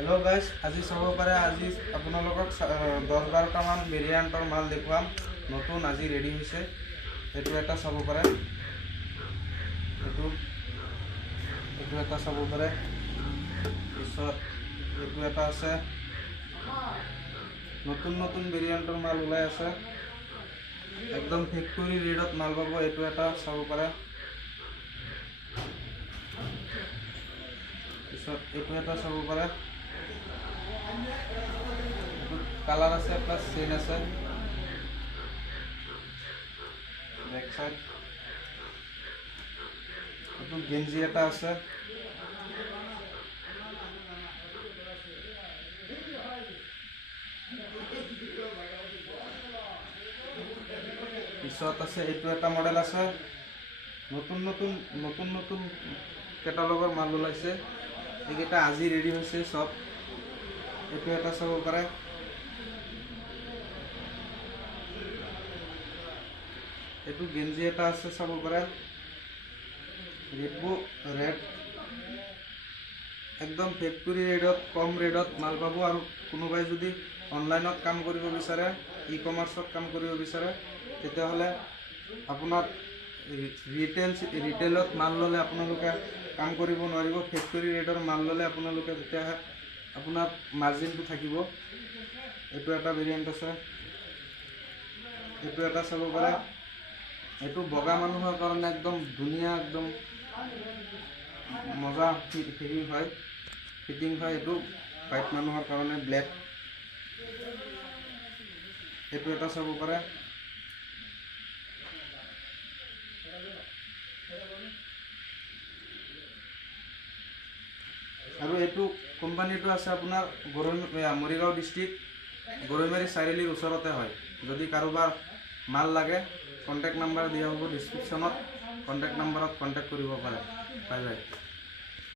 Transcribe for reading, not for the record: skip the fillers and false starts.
Hello guys, আজি চাব পাৰে আজি আপোনালোকক 10-12টা মান ভেৰিয়েণ্টৰ মাল দেখুৱাম। নতুন আজি ৰেডি হৈছে। এইটো এটা চাব পাৰে, এইটো এটা চাব পাৰে। পিছত এইটো এটা আছে, নতুন ভেৰিয়েণ্টৰ মাল ওলাই আছে, একদম ফেক্টৰী ৰেটত মাল পাব। এইটো এটা চাব পাৰে। পিছত এইটো এটা চাব পাৰে। কালার আছে প্লাস চেন আছে, ব্যাক সাইড একটু গেঞ্জি এটা আছে, পিছত আছে এইটো এটা মডেল আছে। নতুন কেটালগৰ মাল ওলাইছে, এইকেইটা আজি ৰেডি হৈছে সব। এইটো এটা চাব পাৰে। এইটো গেঞ্জি এটা আছে, চাব পাৰে। ৰেড একদম ফেক্টৰী ৰেটত, কম ৰেটত মাল পাব। আৰু কোনোবাই যদি অনলাইনত কাম কৰিব বিচাৰে, ই-কমাৰ্চত কাম কৰিব বিচাৰে, তেতিয়াহ'লে আপোনাৰ ৰিটেইলত মাল ল'লে আপোনালোকে কাম কৰিব নোৱাৰিব। ফেক্টৰী ৰেটৰ মাল ল'লে আপোনালোকে তেতিয়াহে আপোনাৰ মাৰ্জিনটো থাকিব। এইটো এটা ভেৰিয়েণ্ট আছে, এইটো এটা চাব পাৰে। এইটো বগা মানুহৰ কাৰণে একদম ধুনীয়া, একদম মজা ফিটিং হয়। এইটো হোৱাইট মানুহৰ কাৰণে ব্লেক। এইটো এটা চাব পাৰে। আৰু এইটো কোম্পানীটো আছে আপোনাৰ মৰিগাঁও ডিষ্ট্ৰিক্ট, গৰৈমাৰী চাৰিআলিৰ ওচৰতে হয়। যদি কাৰোবাৰ মাল লাগে, কণ্টেক্ট নাম্বাৰ দিয়া হ'ব ডিছক্ৰিপশ্যনত। কণ্টেক্ট নাম্বাৰত কণ্টেক্ট কৰিব পাৰে। Bye bye.